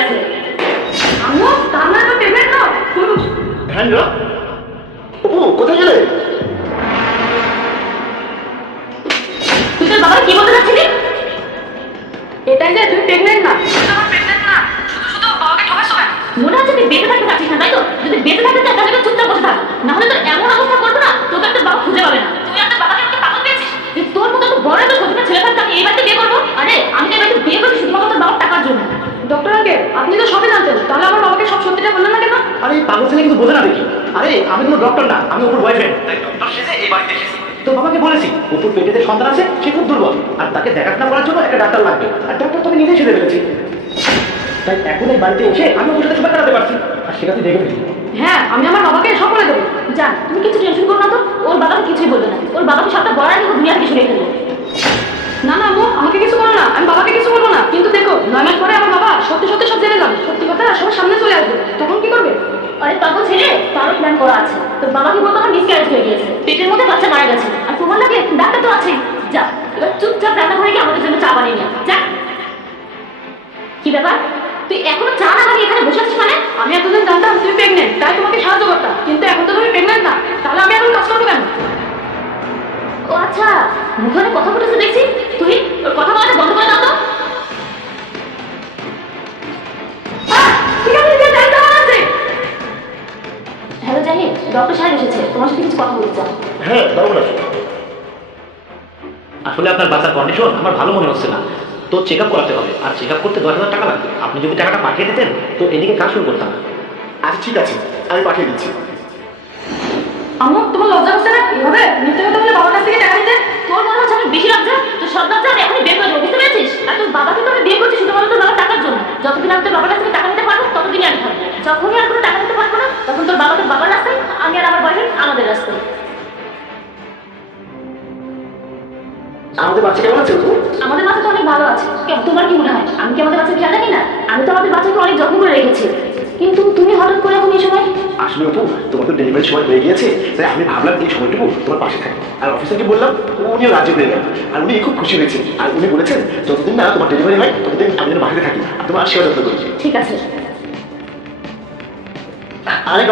গেছে। আম্মু তার মানে তো প্রেগনেন্ট না? হ্যাঁ নীরা, অপু কোথায় গেলে? তুই তোর বাবাকে কি বলতে চাচ্ছিলি? এটাই যে তুই প্রেগনেন্ট না। আমার প্রেগনেন্ট না, শুধু শুধু বাবাকে ঠকাচ্ছ কেন? মনে হচ্ছে তুই বেঁচে থাকতে চাচ্ছিস না, তাই তো? যদি বেঁচে থাকতে চাস তাহলে চুপচাপ বসে থাক, না হলে তোর এমন অবস্থা করবো না তোকে তোর বাবা খুঁজে পাবে না। তুই আর তোর বাবাকে আমাকে পাগল পেয়েছিস যে তোর মতো একটা বড় একটা সতীনের ছেলে থাকতে আমি এই বাড়িতে বিয়ে করবো? আরে আমি তো এই বাড়িতে বিয়ে করছি শুধুমাত্র তোর বাবার টাকার জন্য। ডক্টর আঙ্কেল, আপনি তো সবই জানতেন, তাহলে আমার বাবাকে সব সত্যিটা বললেন না কেন? আরে পাগল ছেলে কিন্তু বোঝে না দেখি। আরে আমি কোনো ডক্টর না, আমি ওপর বয়ফ্রেন্ড, তাই ডক্টর সেজে এই বাড়িতে এসেছি। তো বাবাকে বলেছি ওপর পেটেতে সন্তান আছে, সে খুব দুর্বল, আর তাকে দেখাশোনা করার জন্য একটা ডাক্তার লাগবে, আর ডাক্তার তো আমি নিজেই সেজে ফেলেছি। তাই এখন এই বাড়িতে এসে আমি ওর সাথে সময় কাটাতে পারছি, আর সেটা তুই দেখে ফেলি। হ্যাঁ, আমি আমার বাবাকে সব বলে দেবো। যান, তুমি কিছু টেনশন করো না তো, ওর বাবাকে কিছুই বলবে না। ওর বাবাকে সবটা বলার আগে ও দুনিয়া থেকে সরিয়ে ফেলবে। না না আম্মু, আমাকে কিছু বলো না, আমি বাবাকে কিছু বলবো না। কিন্তু দেখো 9 মাস পরে আমার বাবা সত্যি সত্যি সব জেনে যাবে, সত্যি কথা সবার সামনে চলে আসবে, তখন কি করবে? আরে পাগল ছেলে, তারও প্ল্যান করা আছে। তোর বাবাকে বলতো আমার মিসক্যারেজ হয়ে গিয়েছে, পেটের মধ্যে বাচ্চা মারা গেছে, আর তোমার লাগে ডাক্তার তো আছেই। যা, এবার চুপচাপ রান্নাঘরে গিয়ে আমাদের জন্য চা বানিয়ে নিয়ে যা। কি ব্যাপার, তুই এখনো চা না বানিয়ে এখানে বসে আছিস? মানে আমি এতদিন জানতাম তুই প্রেগনেন্ট, তাই তোমাকে সাহায্য করতাম, কিন্তু এখন তো তুমি প্রেগনেন্ট না, তাহলে আমি এখন কাজ করবো কেন? ও আচ্ছা, মুখে অনেক কথা বলেছে দেখছি। তুই ওর কথা বলাটা বন্ধ করে দাও তো। ঠিক আছে, ঠিক আছে, যাই, কেমন আছে? হ্যালো জাহিদ, ডক্টর সাহেব এসেছে, তোমার সাথে কিছু কথা বলতে চাও। হ্যাঁ দারুণ আছে। আসলে আপনার বাচ্চার কন্ডিশন আমার ভালো মনে হচ্ছে না, তো চেক আপ করাতে হবে, আর চেক আপ করতে 10,000 টাকা লাগবে। আপনি যদি টাকাটা পাঠিয়ে দিতেন তো এদিকে কাজ শুরু করতাম। আচ্ছা ঠিক আছে, আমি পাঠিয়ে দিচ্ছি। আম্মু, তোমার লজ্জা হচ্ছে না এভাবে মিথ্যে কথা বলে বাবার কাছ থেকে টাকা নিতে? তোর মনে হচ্ছে আমি বেশি লজ্জা? তোর সব লজ্জা আমি এখনই বের করে দেবো, বুঝতে পেরেছিস? আর তোর বাবাকে তো আমি বিয়ে করছি শুধুমাত্র তোর বাবার টাকার জন্য। যতদিন আমি তোর বাবার কাছ থেকে টাকা নিতে পারবো ততদিনই আমি থাকবো। যখনই আর কোনো টাকা নিতে পারবো না, তখন তোর বাবাকে বাবার রাস্তায়, আমি আর আমার বয়ফ্রেন্ড আমাদের রাস্তায়। আমাদের বাচ্চা কেমন আছে? আমাদের বাচ্চা তো অনেক ভালো আছে। কেন, তোমার কি মনে হয় আমি কি আমাদের বাচ্চা খেয়াল রাখি না? আমি তো আমাদের বাচ্চাকে অনেক যত্ন করে রেখেছি, কিন্তু তুমি হঠাৎ করে এখন এই সময়? আসলে অপু, তোমার তো ডেলিভারির সময় হয়ে গিয়েছে, তাই আমি ভাবলাম এই সময়টুকু তোমার পাশে থাকি। আর অফিসারকে বললাম, উনিও রাজি হয়ে গেলেন, আর উনি খুব খুশি হয়েছে। আর উনি বলেছেন যতদিন না তোমার ডেলিভারি হয় ততদিন আমি যেন বাড়িতে থাকি আর তোমার সেবা যত্ন করি। ঠিক আছে। আরে